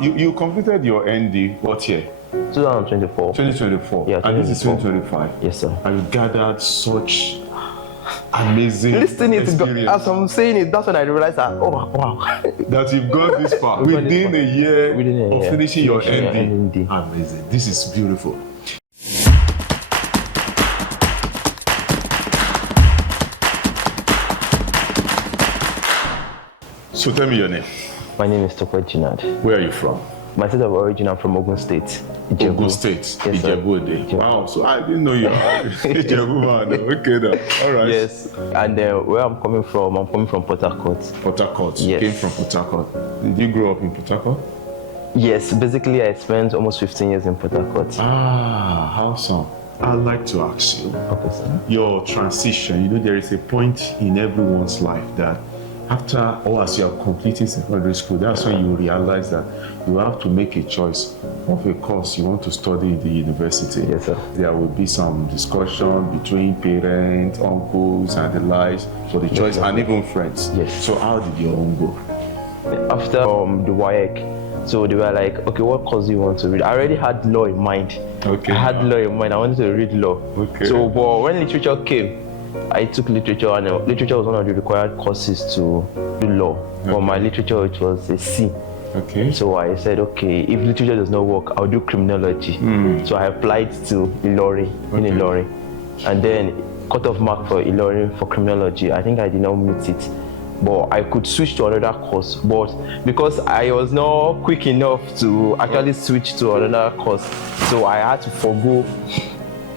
You completed your ND what year? 2024. 2024. Yeah, And this is 2025. Yes, sir. And you gathered such amazing experience. As I'm saying it, that's when I realized that, oh, wow. That you've gone this far within a year of finishing your ND. Amazing. This is beautiful. So tell me your name. My name is Tope Jinad. Where are you from? My state of origin, I'm from Ogun State. Ijebu. Ogun State, yes, Ijebu. Wow, so I didn't know you were Ijebu man. Okay, then. All right. Yes, and where I'm coming from Port Harcourt. Port Harcourt. Yes. You came from Port Harcourt. Did you grow up in Port Harcourt? Yes, basically I spent almost 15 years in Port Harcourt. Ah, how so? I'd like to ask you, okay, sir. Your transition, there is a point in everyone's life that after or as you are completing secondary school, that's when you realize that you have to make a choice of a course you want to study in the university. Yes, sir. There will be some discussion between parents, uncles, and the likes for the choice, and even friends. Yes. So how did your own go? After the WAEC, so they were like, okay, what course do you want to read? I already had law in mind. Okay. I had law in mind. I wanted to read law. Okay. So, but when literature came, I took literature, and literature was one of the required courses to do law. Okay. For my literature, it was a C. Okay. So I said, okay, if literature does not work, I'll do criminology. So I applied to Ilorin, in Ilorin. And then cut off mark for Ilorin for criminology. I think I did not meet it. But I could switch to another course. But because I was not quick enough to actually switch to another course, so I had to forgo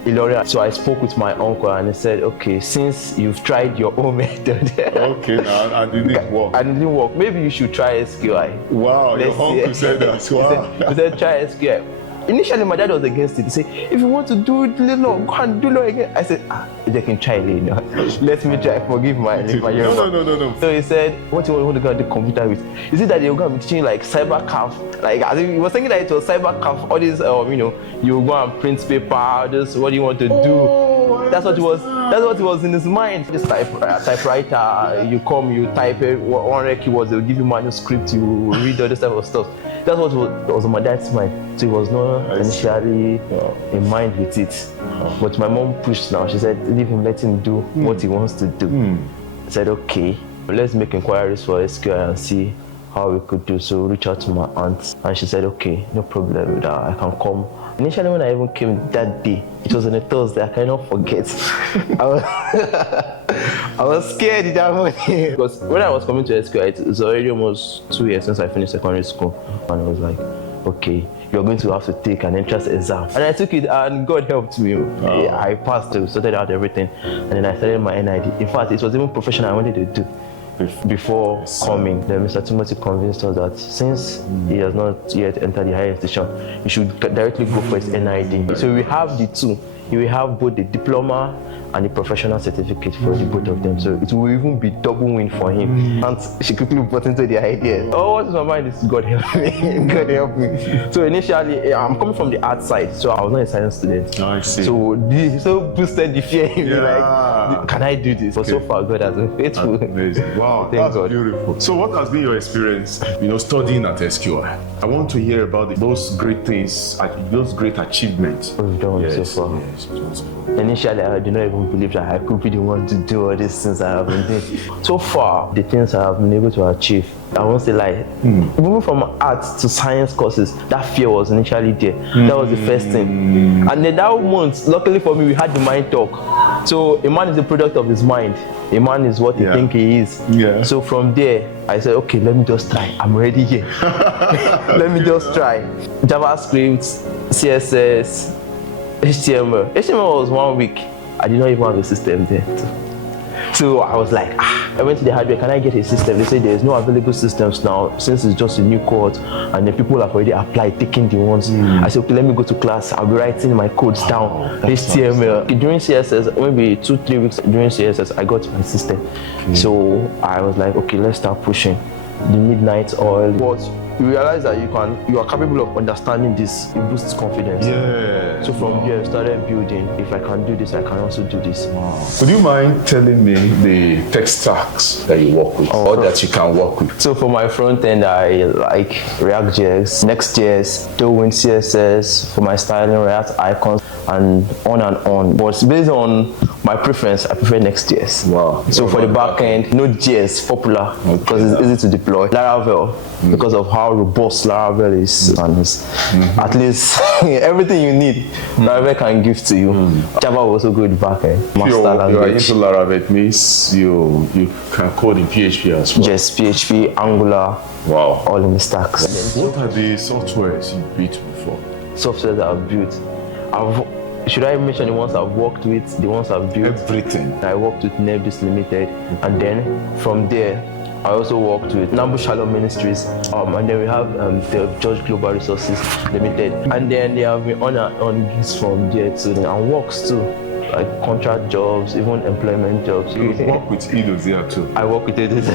Ilorin. So I spoke with my uncle and he said, okay, since you've tried your own method. Okay, now and it didn't work. And it didn't work. Maybe you should try SQI. Wow, your uncle said that. Wow. He said, try SQI. Initially, my dad was against it. He said, if you want to do law, go and do law again. I said, they can try it. Let me try. Forgive my No. So he said, what do you want to go and do computer with? Is it that they're going to be teaching like cyber calf? Like, I think he was thinking that it was cyber calf. All this, you go and print paper. Just what do you want to do? That's what it was. That's what it was in his mind. This typewriter, you come, you type it, 100 keywords, they'll give you manuscript, you read all this type of stuff. That's what was on my dad's mind. So he was not initially in mind with it. But my mom pushed now. She said, leave him, let him do what he wants to do. I said, okay, let's make inquiries for SQI and see how we could do. So reach out to my aunt. And she said, okay, no problem with that. I can come. Initially, when I even came that day, it was on a Thursday. I cannot forget. I was scared that morning. Because when I was coming to SQI, it was already almost 2 years since I finished secondary school. And I was like, okay, you're going to have to take an entrance exam. And I took it and God helped me. Oh. I passed it, sorted out everything. And then I started my NID. In fact, it was even professional I wanted to do before coming. Then Mr. Timothy convinced us that since he has not yet entered the higher institution, he should directly go for his NID. So we have the two. You will have both the diploma and the professional certificate for the both of them. So it will even be double win for him. And she quickly bought into the idea. Oh, what's in my mind is God help me. God help me. So initially, I'm coming from the art side, so I was not a science student. I see. So boosted the fear in me, like, can I do this? But so far, God has been faithful. Amazing. Wow, that's beautiful. So what has been your experience, studying at SQI? I want to hear about those great things, those great achievements. We've done so far. Yes. Initially, I did not even believe that I could be the one to do all these things I have been doing. So far, the things I have been able to achieve, I won't say lie. Moving from art to science courses, that fear was initially there. That was the first thing. And then that month, luckily for me, we had the mind talk. So a man is the product of his mind. A man is what he thinks he is. Yeah. So from there, I said, okay, let me just try. I'm ready here. Let me just try. JavaScript, CSS, HTML. HTML was 1 week. I did not even have a system there. So I was like, I went to the hardware, can I get a system? They said there's no available systems now since it's just a new cohort and the people have already applied, taking the ones. I said, okay, let me go to class. I'll be writing my codes down. HTML. During CSS, maybe 2-3 weeks during CSS, I got my system. So I was like, okay, let's start pushing. the midnight oil. But you realize that you are capable of understanding this. It boosts confidence. Yeah. So from here, I started building. If I can do this, I can also do this. Would you mind telling me the tech stacks that you work with or that you can work with? So for my front end, I like React.js, Next.js, Tailwind CSS. For my styling, React icons, and on. But based on my preference, I prefer Next.js. Wow. So for the back end, Node.js popular because it's easy to deploy. Laravel because of how robust Laravel is, and it's at least everything you need Laravel can give to you. Java also good back end. You are into Laravel, it means you can code in PHP as well. Yes, PHP, Angular, wow, all in the stacks. What are the softwares you built before? Software that I've built. Should I mention the ones I've worked with, the ones I've built? Everything. I worked with Nebis Limited, and then from there, I also worked with Nambu Shalom Ministries, and then we have the George Global Resources Limited, and then they have been on gigs from there too, and works too, like contract jobs, even employment jobs. You work with E2Z too? I work with E2Z.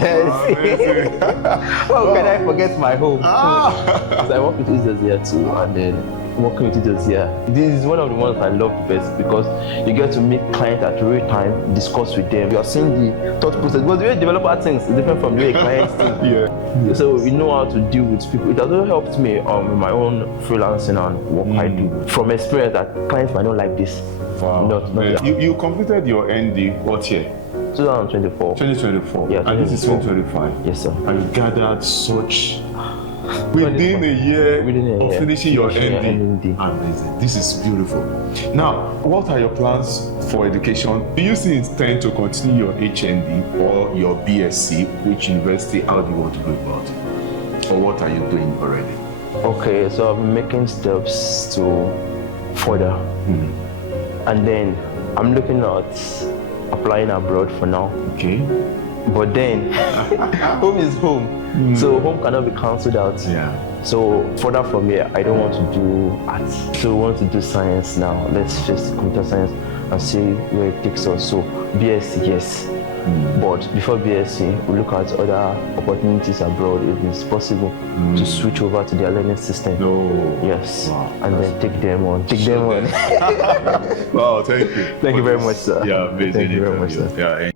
How can I forget my home? So I work with E2Z too, and then working with E2Z. This is one of the ones I love the best because you get to meet clients at real time, discuss with them. You are seeing the thought process because the way developer thinks is different from the way clients think. Yeah. So we know how to deal with people. It has also helped me in my own freelancing and work I do. From experience that clients might not like this. Wow. Not you completed your ND what year? 2024. 2024. Yeah, and this is 2025. Yes, sir. And you gathered such within a year of finishing your ND. Amazing. This is beautiful. Now, what are your plans for education? Do you still intend to continue your HND or your BSc? Which university? How do you want to go about it? Or what are you doing already? Okay, so I've been making steps to further. And then I'm looking at applying abroad for now. Okay. But then home is home. So home cannot be cancelled out. Yeah. So further from here, I don't want to do arts. So I want to do science now. Let's just computer science and see where it takes us. So BSc, yes. But before BSc, we look at other opportunities abroad if it's possible to switch over to their learning system. No. Yes. Wow. And then take them on. Wow, thank you. Thank you very much, sir. Yeah, amazing. Thank you very much, sir. Yeah.